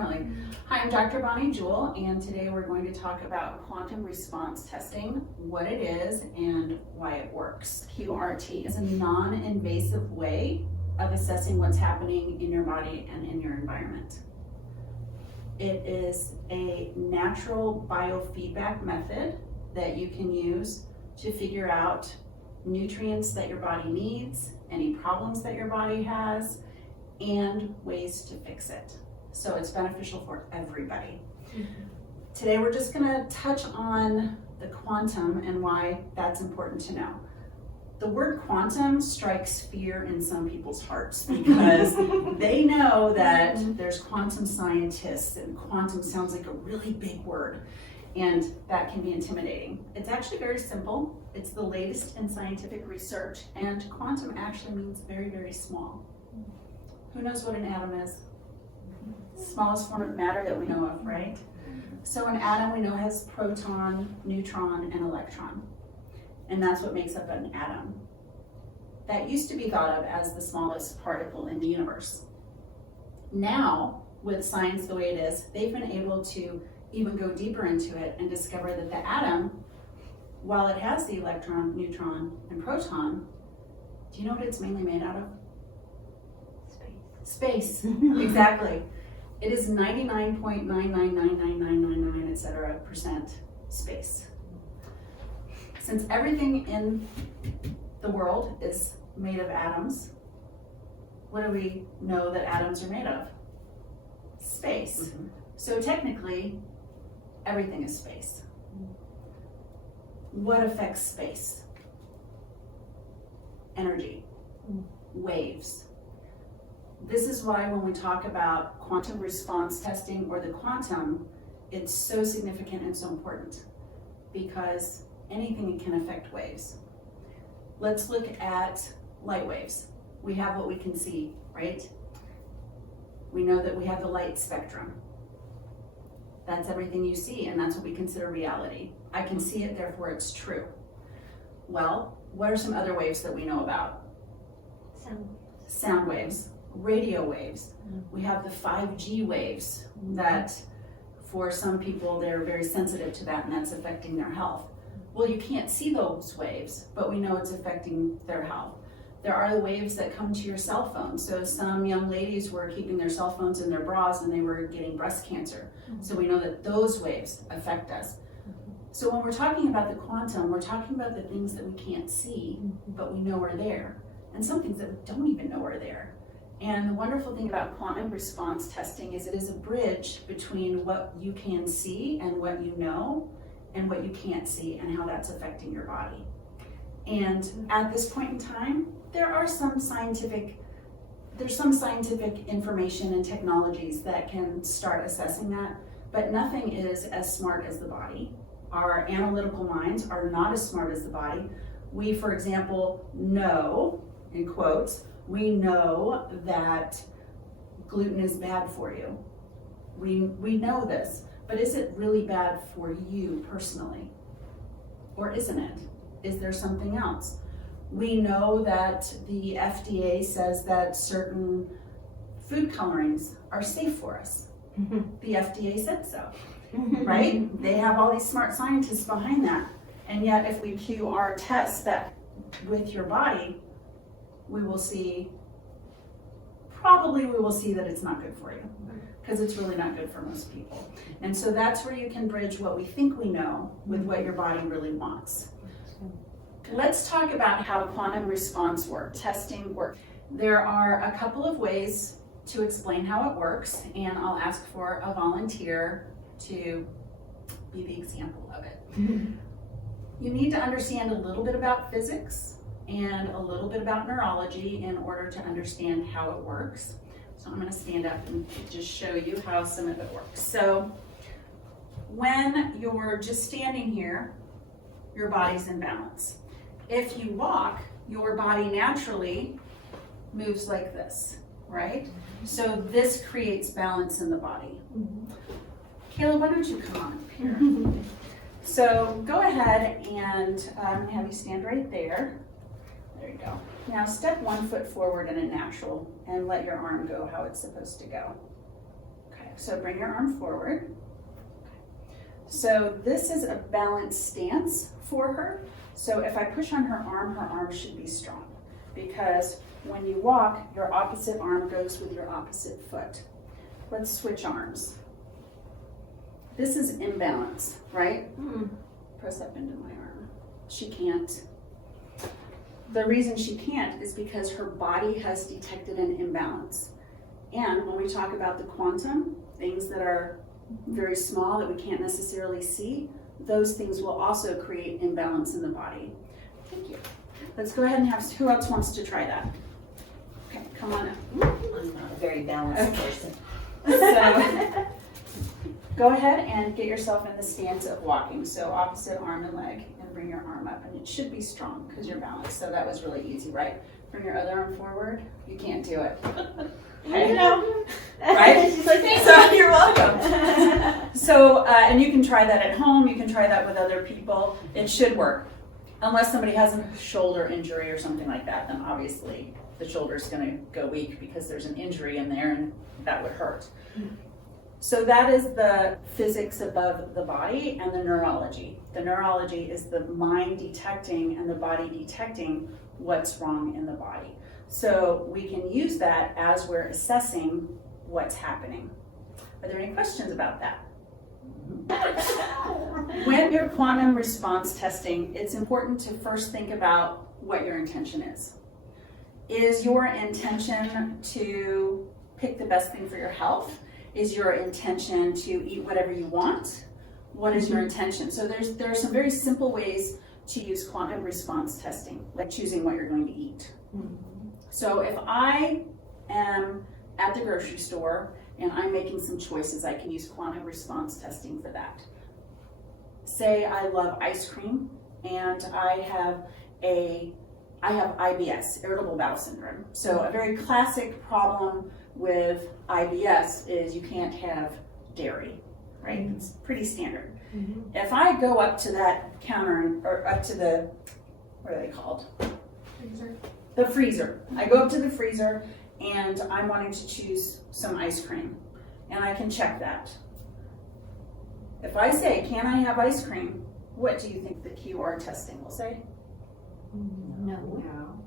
Hi, I'm Dr. Bonnie Jewell, and today we're going to talk about quantum response testing, what it is, and why it works. QRT is a non-invasive way of assessing what's happening in your body and in your environment. It is a natural biofeedback method that you can use to figure out nutrients that your body needs, any problems that your body has, and ways to fix it. So it's beneficial for everybody. Today we're just going to touch on the quantum and why that's important to know. The word quantum strikes fear in some people's hearts because they know that there's quantum scientists and quantum sounds like a really big word, and that can be intimidating. It's actually very simple. It's the latest in scientific research, and quantum actually means very, very small. Who knows what an atom is? Smallest form of matter that we know of, right? So an atom we know has proton, neutron, and electron. And that's what makes up an atom. That used to be thought of as the smallest particle in the universe. Now, with science the way it is, they've been able to even go deeper into it and discover that the atom, while it has the electron, neutron, and proton, do you know what it's mainly made out of? Space. Exactly. It is 99.9999999, etc. % space. Since everything in the world is made of atoms, what do we know that atoms are made of? Space. So technically, everything is space. What affects space? Energy, waves. This is why when we talk about quantum response testing or the quantum, it's so significant and so important because anything can affect waves. Let's look at light waves. We have what we can see, right? We know that we have the light spectrum. That's everything you see, and that's what we consider reality. I can see it, therefore it's true. Well, what are some other waves that we know about? Sound waves. Radio waves. We have the 5G waves that for some people they're very sensitive to that and that's affecting their health. Well, you can't see those waves, but we know it's affecting their health. There are the waves that come to your cell phone. So some young ladies were keeping their cell phones in their bras and they were getting breast cancer. So we know that those waves affect us. So when we're talking about the quantum, we're talking about the things that we can't see, but we know are there. And some things that we don't even know are there. And the wonderful thing about quantum response testing is it is a bridge between what you can see and what you know and what you can't see and how that's affecting your body. And at this point in time, there's some scientific information and technologies that can start assessing that, but nothing is as smart as the body. Our analytical minds are not as smart as the body. We, for example, know, in quotes, we know that gluten is bad for you. We know this, but is it really bad for you personally? Or isn't it? Is there something else? We know that the FDA says that certain food colorings are safe for us. The FDA said so, right? They have all these smart scientists behind that. And yet if we QR test that with your body, we will see that it's not good for you because it's really not good for most people. And so that's where you can bridge what we think we know with what your body really wants. Let's talk about how quantum response testing works. There are a couple of ways to explain how it works, and I'll ask for a volunteer to be the example of it. You need to understand a little bit about physics and a little bit about neurology in order to understand how it works. So I'm going to stand up and just show you how some of it works. So when you're just standing here, your body's in balance. If you walk, your body naturally moves like this, right? So this creates balance in the body. Kayla, why don't you come on up here? So go ahead and I'm going to have you stand right there. There you go. Now step 1 foot forward in a natural and let your arm go how it's supposed to go. Okay. so bring your arm forward. So this is a balanced stance for her. So if I push on her arm should be strong, because when you walk, your opposite arm goes with your opposite foot. Let's switch arms. This is imbalance, right? Press up into my arm. She can't. The reason she can't is because her body has detected an imbalance. And when we talk about the quantum, things that are very small that we can't necessarily see, those things will also create imbalance in the body. Thank you. Let's go ahead and have, who else wants to try that? Okay, come on up. I'm not a very balanced person. So, go ahead and get yourself in the stance of walking. So opposite arm and leg, and bring your arm up. And it should be strong because you're balanced. So that was really easy, right? Bring your other arm forward. You can't do it. Okay. You know. Right? She's like, thank So- you, you're welcome. So, and you can try that at home. You can try that with other people. It should work. Unless somebody has a shoulder injury or something like that, then obviously the shoulder's going to go weak because there's an injury in there and that would hurt. So that is the physics above the body and the neurology. The neurology is the mind detecting and the body detecting what's wrong in the body. So we can use that as we're assessing what's happening. Are there any questions about that? When you're quantum response testing, it's important to first think about what your intention is. Is your intention to pick the best thing for your health? Is your intention to eat whatever you want? What is your intention? So there are some very simple ways to use quantum response testing, like choosing what you're going to eat. So if I am at the grocery store and I'm making some choices, I can use quantum response testing for that. Say I love ice cream and I have IBS, irritable bowel syndrome. So a very classic problem with IBS is you can't have dairy, right? It's pretty standard. If I go up to that counter, or up to the, what are they called? The freezer. I go up to the freezer and I'm wanting to choose some ice cream, and I can check that. If I say, can I have ice cream? What do you think the QR testing will say? No.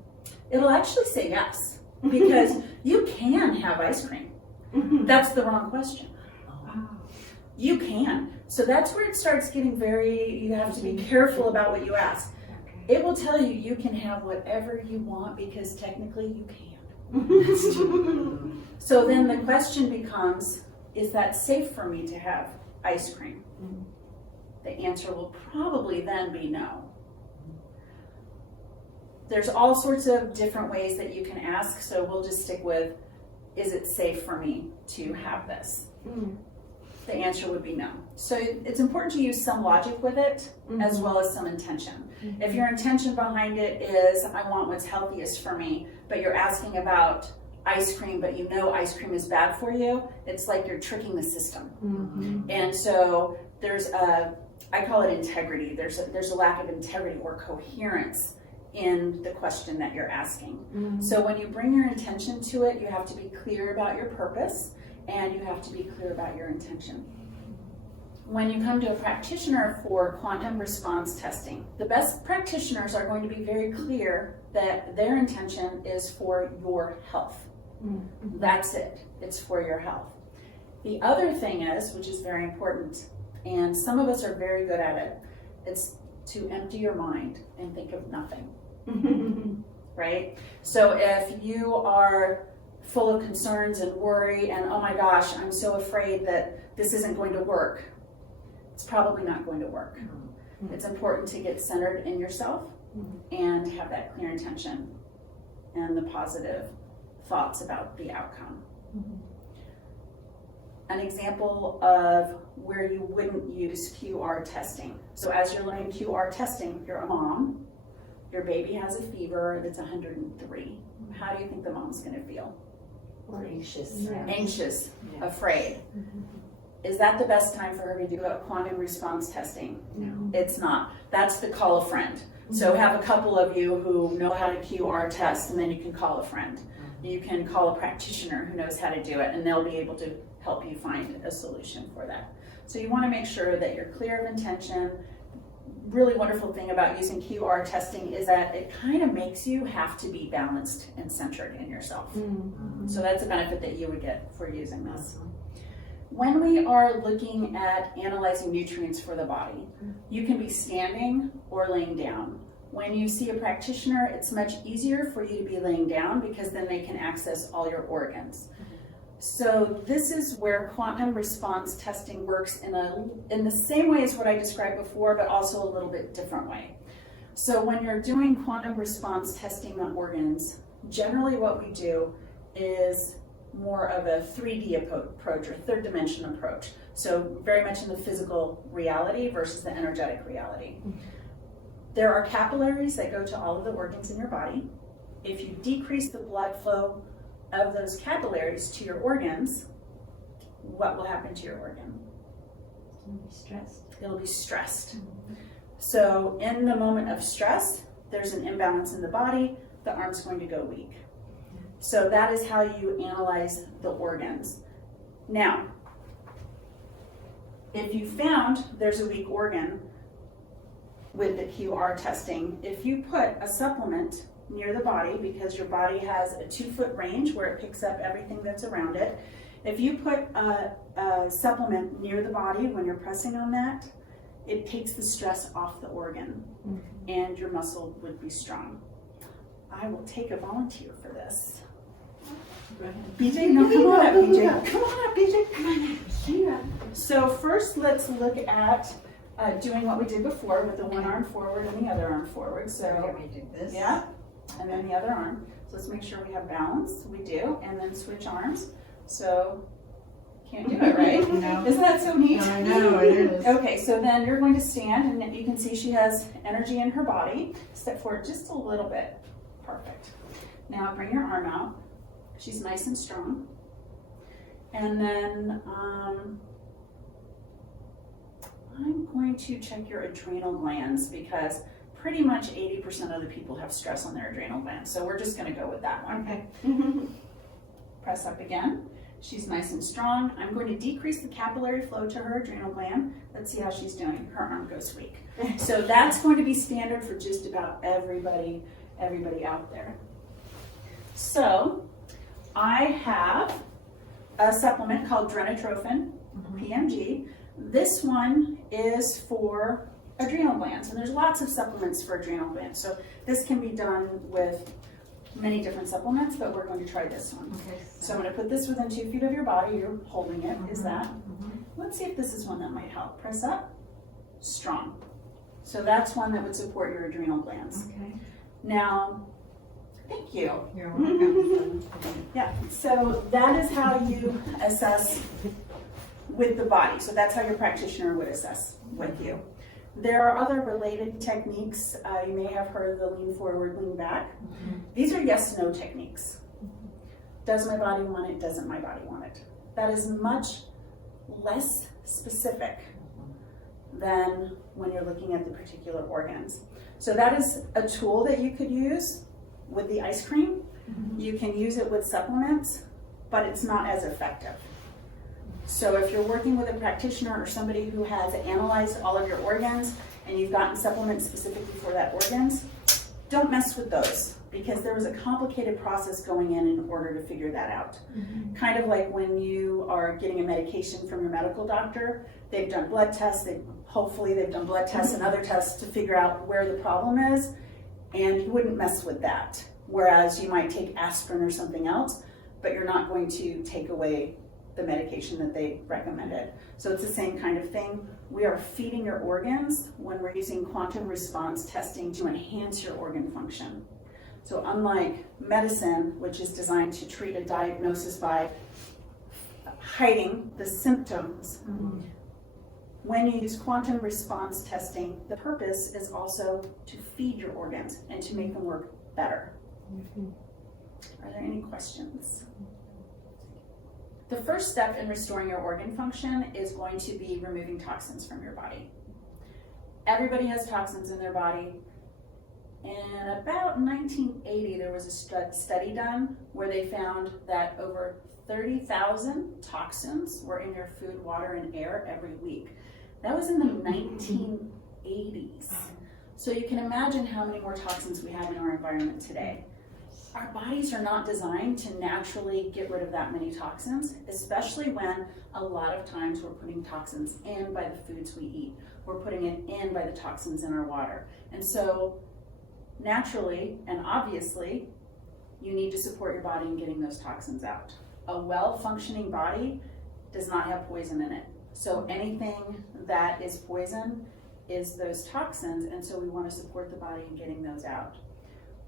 It'll actually say yes, because you can have ice cream. That's the wrong question. You can. So that's where it starts getting you have to be careful about what you ask. It will tell you you can have whatever you want because technically you can. So then the question becomes, is that safe for me to have ice cream? The answer will probably then be no. There's all sorts of different ways that you can ask, so we'll just stick with, is it safe for me to have this? The answer would be no. So it's important to use some logic with it, as well as some intention. If your intention behind it is, I want what's healthiest for me, but you're asking about ice cream, but you know ice cream is bad for you, it's like you're tricking the system. And so I call it integrity. There's a lack of integrity or coherence in the question that you're asking. So when you bring your intention to it, you have to be clear about your purpose, and you have to be clear about your intention. When you come to a practitioner for quantum response testing, the best practitioners are going to be very clear that their intention is for your health. That's it. It's for your health. The other thing is, which is very important, and some of us are very good at it, it's to empty your mind and think of nothing. Right? So if you are full of concerns and worry and, oh my gosh, I'm so afraid that this isn't going to work, it's probably not going to work. It's important to get centered in yourself and have that clear intention and the positive thoughts about the outcome. An example of where you wouldn't use QR testing. So as you're learning QR testing, you're a mom, your baby has a fever that's 103. How do you think the mom's going to feel? Or anxious. Anxious, afraid. Is that the best time for her to do a quantum response testing? No. It's not. That's the call a friend. So have a couple of you who know how to QR test, and then you can call a friend. You can call a practitioner who knows how to do it, and they'll be able to help you find a solution for that. So you want to make sure that you're clear of intention. Really wonderful thing about using QR testing is that it kind of makes you have to be balanced and centered in yourself. So that's a benefit that you would get for using this. When we are looking at analyzing nutrients for the body, you can be standing or laying down. When you see a practitioner, it's much easier for you to be laying down because then they can access all your organs. So this is where quantum response testing works in the same way as what I described before, but also a little bit different way. So when you're doing quantum response testing on organs, generally what we do is more of a 3D approach or third dimension approach. So very much in the physical reality versus the energetic reality. There are capillaries that go to all of the organs in your body. If you decrease the blood flow of those capillaries to your organs, what will happen to your organ? It'll be stressed. So in the moment of stress, there's an imbalance in the body, the arm's going to go weak. So that is how you analyze the organs. Now, if you found there's a weak organ with the QR testing, if you put a supplement near the body, because your body has a 2-foot range where it picks up everything that's around it, if you put a supplement near the body when you're pressing on that, it takes the stress off the organ and your muscle would be strong. I will take a volunteer for this. BJ, no, come on up, BJ. Come on up, BJ. Come on up. So first, let's look at doing what we did before with the one arm forward and the other arm forward. So we do this. yeah, and then the other arm. So let's make sure we have balance. We do, and then switch arms. So can't do it, right? No. Isn't that so neat? I know, it is. Okay, so then you're going to stand, and you can see she has energy in her body. Step forward just a little bit. Perfect. Now bring your arm out. She's nice and strong. And then I'm going to check your adrenal glands because pretty much 80% of the people have stress on their adrenal glands. So we're just going to go with that one. Okay. Press up again. She's nice and strong. I'm going to decrease the capillary flow to her adrenal gland. Let's see how she's doing. Her arm goes weak. So that's going to be standard for just about everybody out there. So I have a supplement called Drenatrophin, PMG. This one is for adrenal glands, and there's lots of supplements for adrenal glands. So this can be done with many different supplements, but we're going to try this one. Okay. So I'm going to put this within 2 feet of your body. You're holding it. Is that? Let's see if this is one that might help. Press up. Strong. So that's one that would support your adrenal glands. Okay. Now, thank you. You're welcome. Yeah, so that is how you assess with the body. So that's how your practitioner would assess with you. There are other related techniques. You may have heard of the lean forward, lean back. These are yes/no techniques. Does my body want it? Doesn't my body want it? That is much less specific than when you're looking at the particular organs. So that is a tool that you could use with the ice cream. You can use it with supplements, but it's not as effective. So if you're working with a practitioner or somebody who has analyzed all of your organs and you've gotten supplements specifically for that organs, don't mess with those because there was a complicated process going in order to figure that out. Kind of like when you are getting a medication from your medical doctor, they've done blood tests, hopefully they've done blood tests and other tests to figure out where the problem is, and you wouldn't mess with that. Whereas you might take aspirin or something else, but you're not going to take away the medication that they recommended. So it's the same kind of thing. We are feeding your organs when we're using quantum response testing to enhance your organ function. So unlike medicine, which is designed to treat a diagnosis by hiding the symptoms, when you use quantum response testing, the purpose is also to feed your organs and to make them work better. Are there any questions? The first step in restoring your organ function is going to be removing toxins from your body. Everybody has toxins in their body. In about 1980, there was a study done where they found that over 30,000 toxins were in your food, water, and air every week. That was in the 1980s. So you can imagine how many more toxins we have in our environment today. Our bodies are not designed to naturally get rid of that many toxins, especially when a lot of times we're putting toxins in by the foods we eat. We're putting it in by the toxins in our water. And so naturally and obviously, you need to support your body in getting those toxins out. A well-functioning body does not have poison in it. So anything that is poison is those toxins, and so we want to support the body in getting those out.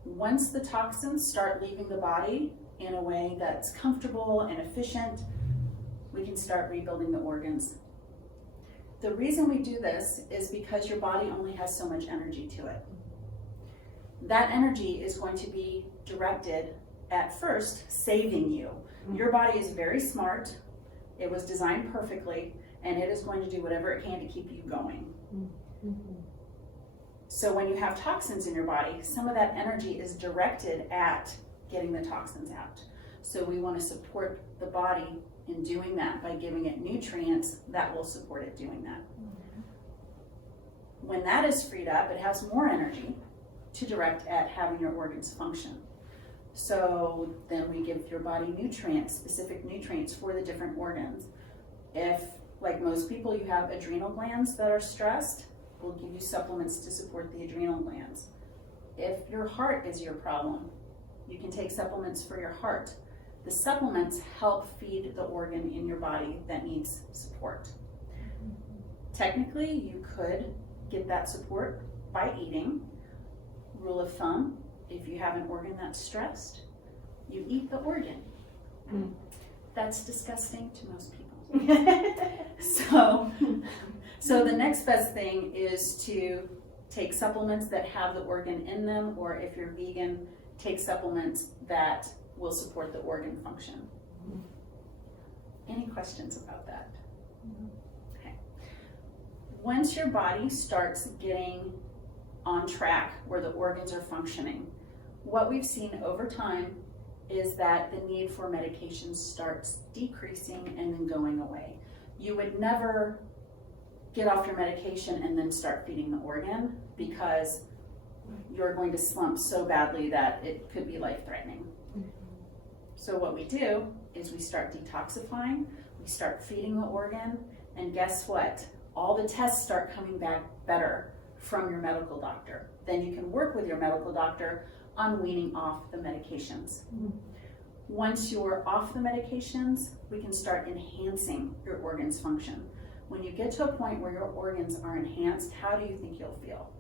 Once the toxins start leaving the body in a way that's comfortable and efficient, we can start rebuilding the organs. The reason we do this is because your body only has so much energy to it. That energy is going to be directed at first saving you. Your body is very smart, it was designed perfectly, and it is going to do whatever it can to keep you going. So when you have toxins in your body, some of that energy is directed at getting the toxins out. So we want to support the body in doing that by giving it nutrients that will support it doing that. When that is freed up, it has more energy to direct at having your organs function. So then we give your body nutrients, specific nutrients for the different organs. If, like most people, you have adrenal glands that are stressed, we'll give you supplements to support the adrenal glands. If your heart is your problem, you can take supplements for your heart. The supplements help feed the organ in your body that needs support. Technically, you could get that support by eating. Rule of thumb, if you have an organ that's stressed, you eat the organ. That's disgusting to most people. So the next best thing is to take supplements that have the organ in them, or if you're vegan, take supplements that will support the organ function. Any questions about that? Okay. Once your body starts getting on track where the organs are functioning, what we've seen over time is that the need for medications starts decreasing and then going away. You would never get off your medication and then start feeding the organ, because you're going to slump so badly that it could be life-threatening. So what we do is we start detoxifying, we start feeding the organ, and guess what? All the tests start coming back better from your medical doctor. Then you can work with your medical doctor on weaning off the medications. Once you're off the medications, we can start enhancing your organs' function. When you get to a point where your organs are enhanced, how do you think you'll feel?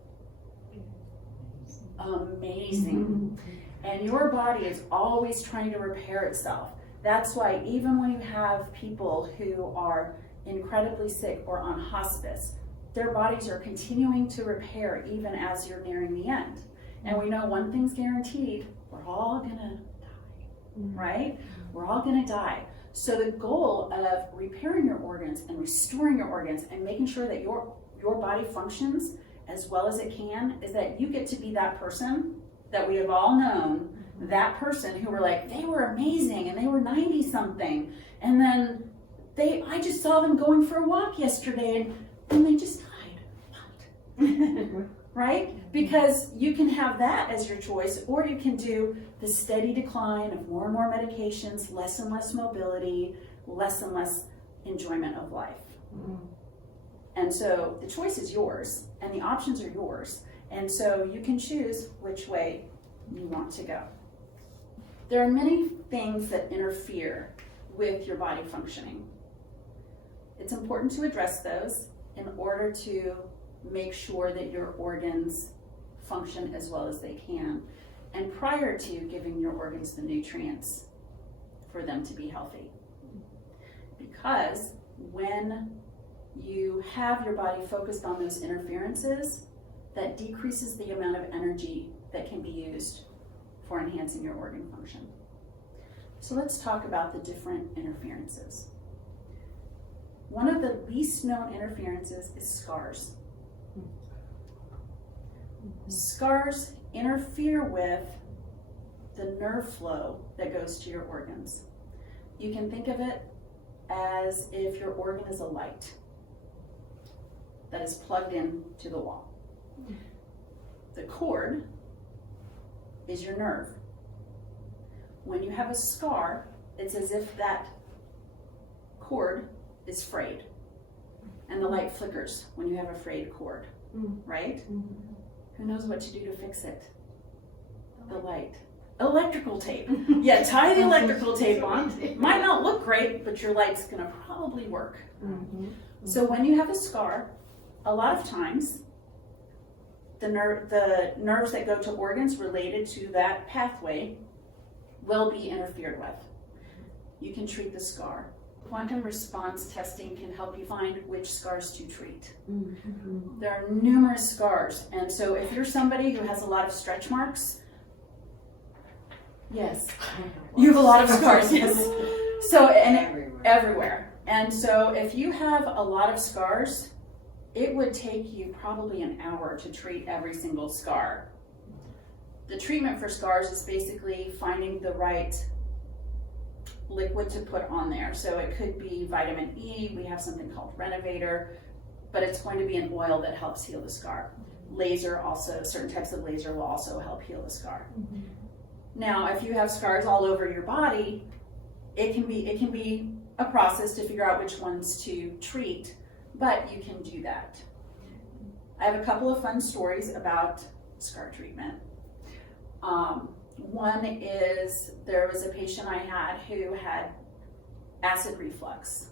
Amazing. And your body is always trying to repair itself. That's why even when you have people who are incredibly sick or on hospice, their bodies are continuing to repair even as you're nearing the end. And we know one thing's guaranteed, we're all gonna die, right? We're all gonna die. So the goal of repairing your organs and restoring your organs and making sure that your body functions as well as it can is that you get to be that person that we have all known, that person who were like, they were amazing and they were 90 something. And then I just saw them going for a walk yesterday and they just died. What? Right? Because you can have that as your choice, or you can do the steady decline of more and more medications, less and less mobility, less and less enjoyment of life. And so the choice is yours, and the options are yours. And so you can choose which way you want to go. There are many things that interfere with your body functioning. It's important to address those in order to make sure that your organs function as well as they can, and prior to giving your organs the nutrients for them to be healthy. Because when you have your body focused on those interferences, that decreases the amount of energy that can be used for enhancing your organ function. So let's talk about the different interferences. One of the least known interferences is scars. Scars interfere with the nerve flow that goes to your organs. You can think of it as if your organ is a light that is plugged in to the wall. The cord is your nerve. When you have a scar, it's as if that cord is frayed, and the light flickers when you have a frayed cord, right? Who knows what to do to fix it? The light. Electrical tape. Yeah, tie the electrical tape on. It might not look great, but your light's gonna probably work. So when you have a scar, a lot of times the nerves that go to organs related to that pathway will be interfered with. You can treat the scar. Quantum response testing can help you find which scars to treat. There are numerous scars, and so if you're somebody who has a lot of stretch marks, yes, you have a lot of scars, yes. So, and everywhere. And so if you have a lot of scars, it would take you probably an hour to treat every single scar. The treatment for scars is basically finding the right liquid to put on there. So it could be vitamin E, we have something called Renovator, but it's going to be an oil that helps heal the scar. Laser also, certain types of laser will also help heal the scar. Now, if you have scars all over your body, it can be a process to figure out which ones to treat, but you can do that. I have a couple of fun stories about scar treatment. One is there was a patient I had who had acid reflux,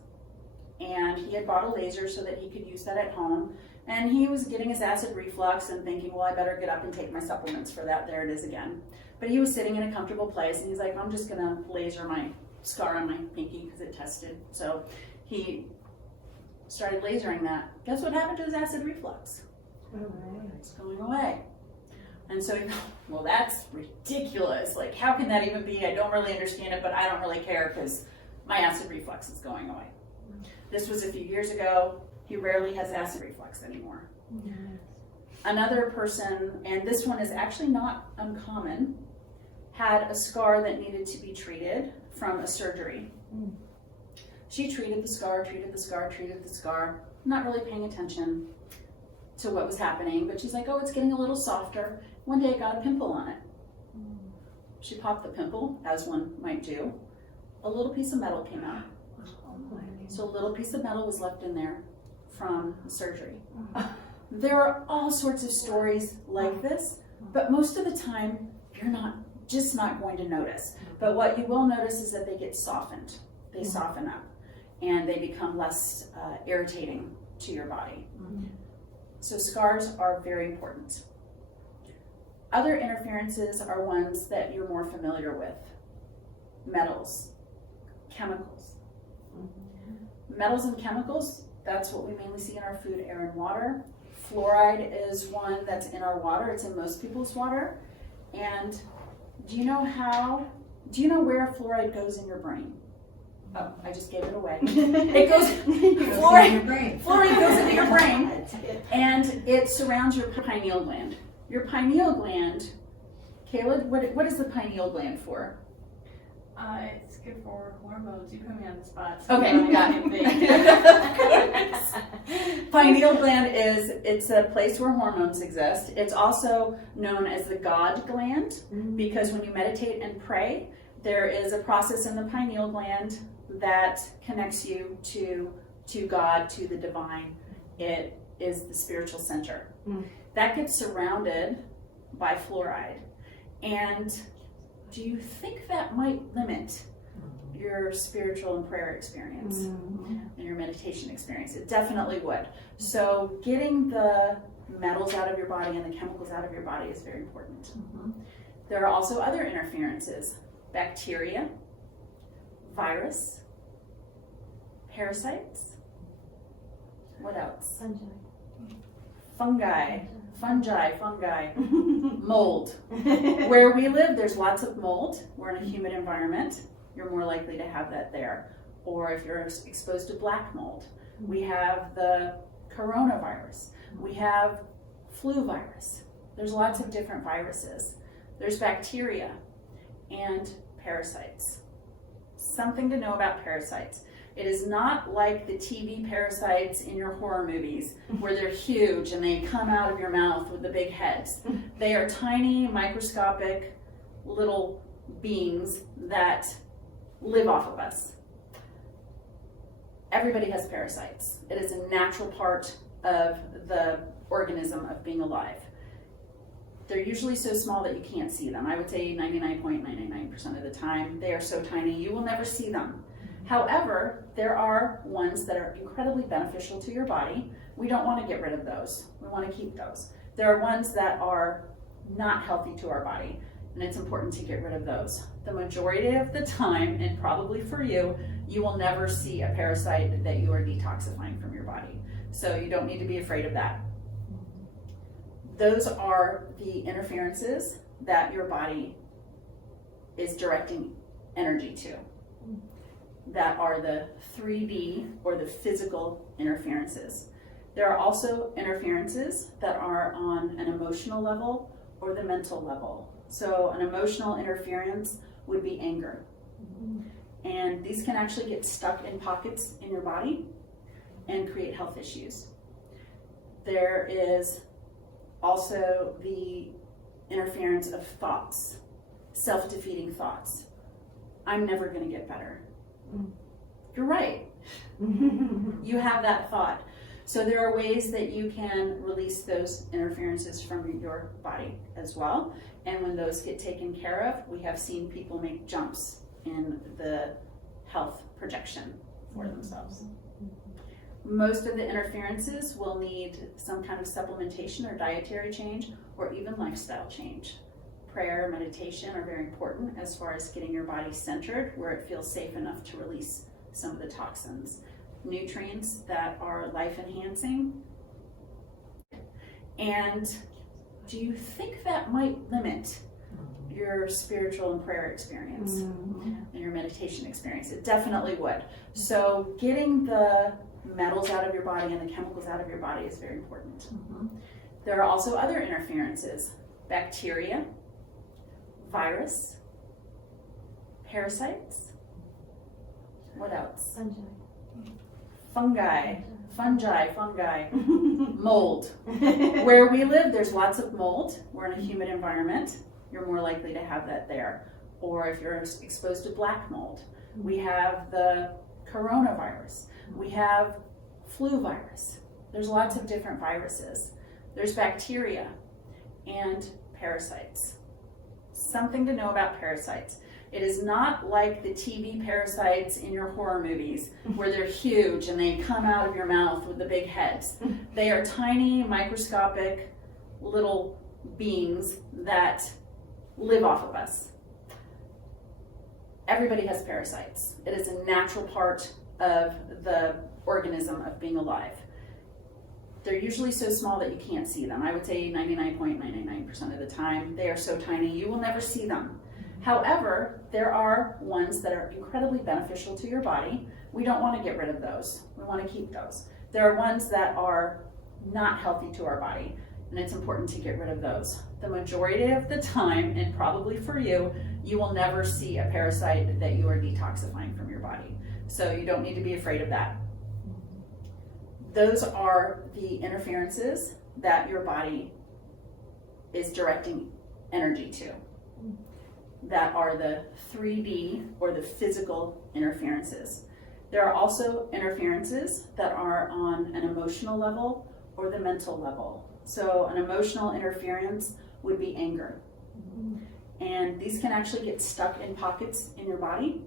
and he had bought a laser so that he could use that at home, and he was getting his acid reflux and thinking, well, I better get up and take my supplements for that. There it is again. But he was sitting in a comfortable place, and he's like, I'm just gonna laser my scar on my pinky because it tested. So he started lasering that. Guess what happened to his acid reflux? It's going away. And so, well, that's ridiculous. Like, how can that even be? I don't really understand it, but I don't really care because my acid reflux is going away. This was a few years ago. He rarely has acid reflux anymore. Another person, and this one is actually not uncommon, had a scar that needed to be treated from a surgery. She treated the scar, not really paying attention to what was happening, but she's like, oh, it's getting a little softer. One day it got a pimple on it. She popped the pimple, as one might do. A little piece of metal came out. So a little piece of metal was left in there from the surgery. There are all sorts of stories like this, but most of the time, you're just not going to notice. But what you will notice is that they get softened. They soften up, and they become less irritating to your body. So scars are very important. Other interferences are ones that you're more familiar with. Metals, chemicals. Metals and chemicals, that's what we mainly see in our food, air, and water. Fluoride is one that's in our water. It's in most people's water. And do you know where fluoride goes in your brain? Oh, I just gave it away. It goes, fluoride goes into your brain, and it surrounds your pineal gland. Your pineal gland, Kayla, what is the pineal gland for? It's good for hormones. You put me on the spot. So okay, I got it. Pineal gland it's a place where hormones exist. It's also known as the God gland because when you meditate and pray, there is a process in the pineal gland that connects you to God, to the divine. It is the spiritual center. That gets surrounded by fluoride. And do you think that might limit your spiritual and prayer experience and your meditation experience? It definitely would. So getting the metals out of your body and the chemicals out of your body is very important. There are also other interferences. Bacteria, virus, parasites. What else? Fungi, mold. Where we live, there's lots of mold. We're in a humid environment. You're more likely to have that there. Or if you're exposed to black mold, we have the coronavirus. We have flu virus. There's lots of different viruses. There's bacteria and parasites. Something to know about parasites. It is not like the TV parasites in your horror movies where they're huge and they come out of your mouth with the big heads. They are tiny, microscopic little beings that live off of us. Everybody has parasites. It is a natural part of the organism of being alive. They're usually so small that you can't see them. I would say 99.99% of the time, they are so tiny you will never see them. However, there are ones that are incredibly beneficial to your body. We don't want to get rid of those. We want to keep those. There are ones that are not healthy to our body, and it's important to get rid of those. The majority of the time, and probably for you, you will never see a parasite that you are detoxifying from your body. So you don't need to be afraid of that. Those are the interferences that your body is directing energy to. That are the 3D or the physical interferences. There are also interferences that are on an emotional level or the mental level. So an emotional interference would be anger. And these can actually get stuck in pockets in your body and create health issues. There is also the interference of thoughts, self-defeating thoughts. I'm never going to get better. You're right. You have that thought. So there are ways that you can release those interferences from your body as well. And when those get taken care of, we have seen people make jumps in the health projection for themselves. Most of the interferences will need some kind of supplementation or dietary change or even lifestyle change. Prayer, meditation are very important as far as getting your body centered where it feels safe enough to release some of the toxins. Nutrients that are life enhancing. And do you think that might limit your spiritual and prayer experience and your meditation experience? It definitely would. So getting the metals out of your body and the chemicals out of your body is very important. There are also other interferences. Bacteria, virus, parasites. What else? Fungi, mold. Where we live, there's lots of mold. We're in a humid environment. You're more likely to have that there. Or if you're exposed to black mold. We have the coronavirus. We have flu virus. There's lots of different viruses. There's bacteria and parasites. Something to know about parasites. It is not like the TV parasites in your horror movies where they're huge and they come out of your mouth with the big heads. They are tiny, microscopic little beings that live off of us. Everybody has parasites. It is a natural part of the organism of being alive. They're usually so small that you can't see them. I would say 99.99% of the time, they are so tiny you will never see them. However, there are ones that are incredibly beneficial to your body. We don't want to get rid of those. We want to keep those. There are ones that are not healthy to our body, and it's important to get rid of those. The majority of the time, and probably for you, you will never see a parasite that you are detoxifying from your body. So you don't need to be afraid of that. Those are the interferences that your body is directing energy to. That are the 3D or the physical interferences. There are also interferences that are on an emotional level or the mental level. So an emotional interference would be anger. And these can actually get stuck in pockets in your body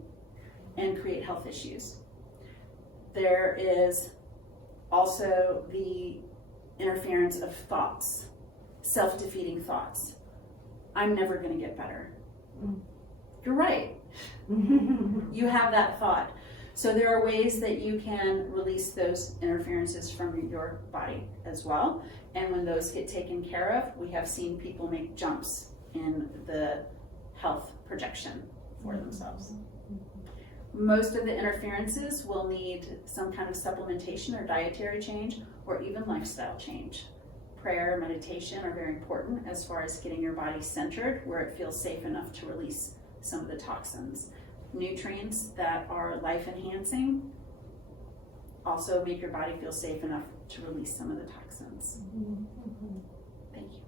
and create health issues. There is also the interference of thoughts, self-defeating thoughts. I'm never going to get better. You're right. You have that thought. So there are ways that you can release those interferences from your body as well. And when those get taken care of, we have seen people make jumps in the health projection for themselves. Most of the interferences will need some kind of supplementation or dietary change or even lifestyle change. prayer, meditation are very important as far as getting your body centered where it feels safe enough to release some of the toxins. Nutrients that are life enhancing also make your body feel safe enough to release some of the toxins. Thank you.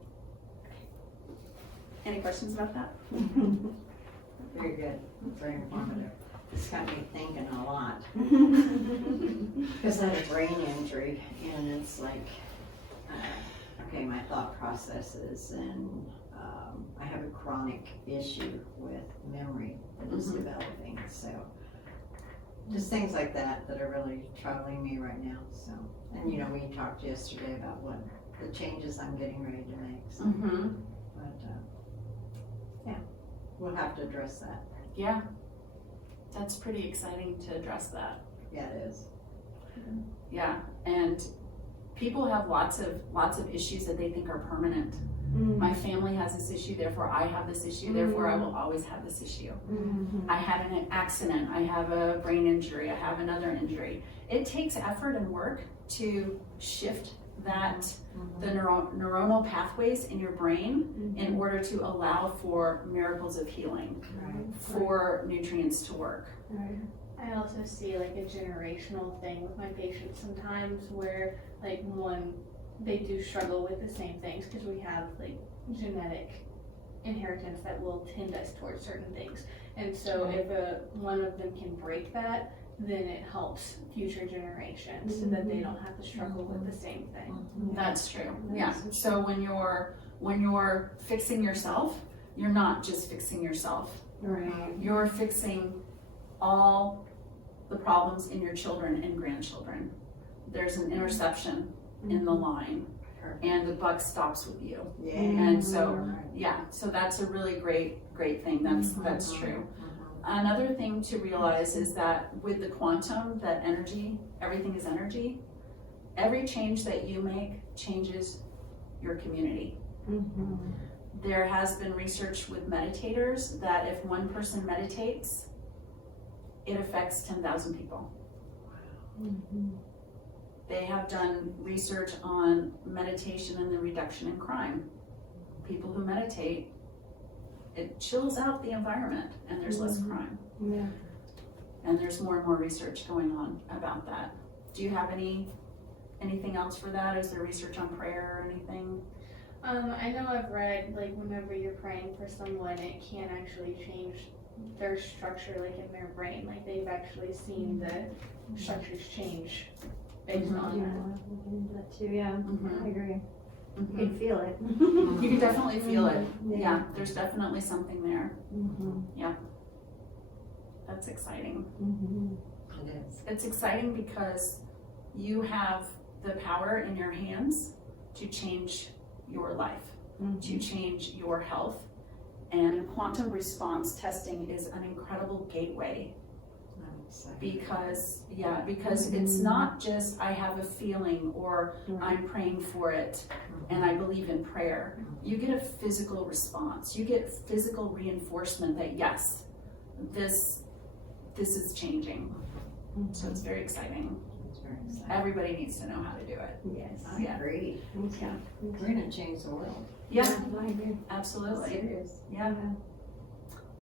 Any questions about that? Very good, very informative. It's got me thinking a lot. Because I had a brain injury and it's like, okay, my thought processes and I have a chronic issue with memory that is developing. So just things like that that are really troubling me right now. So, and you know, we talked yesterday about what the changes I'm getting ready to make. So, but yeah, we'll have to address that. Yeah, that's pretty exciting to address that. Yeah, it is. Yeah, and people have lots of issues that they think are permanent. My family has this issue, therefore I have this issue, therefore I will always have this issue. I had an accident, I have a brain injury, I have another injury. It takes effort and work to shift that, the neuronal pathways in your brain in order to allow for miracles of healing, for nutrients to work. I also see like a generational thing with my patients sometimes where like one, they do struggle with the same things because we have like genetic inheritance that will tend us towards certain things. And so if one of them can break that, then it helps future generations so that they don't have to struggle with the same thing. That's true, yeah. So when you're fixing yourself, you're not just fixing yourself. Right. You're fixing all the problems in your children and grandchildren. There's an interception in the line and the buck stops with you. Yeah. And so, yeah, so that's a really great thing. That's true. Another thing to realize is that with the quantum, that energy, everything is energy. Every change that you make changes your community. There has been research with meditators that if one person meditates, it affects 10,000 people. They have done research on meditation and the reduction in crime. People who meditate, it chills out the environment and there's less crime. Yeah. And there's more and more research going on about that. Do you have anything else for that? Is there research on prayer or anything? I know I've read like whenever you're praying for someone, it can actually change their structure like in their brain. Like they've actually seen the structures change based on that. That too, yeah, I agree. You You can feel it. can definitely feel it. Yeah, there's definitely something there. That's exciting. It is. It's exciting because you have the power in your hands to change your life, to change your health. And quantum response testing is an incredible gateway I'm excited. because it's not just I have a feeling or I'm praying for it and I believe in prayer. You get a physical response. You get physical reinforcement that yes, this is changing. So it's very exciting. It's very exciting. Everybody needs to know how to do it. Yes. I agree. Yeah. We're gonna change the world. Yeah, I agree. absolutely. Serious. Yeah. Yeah.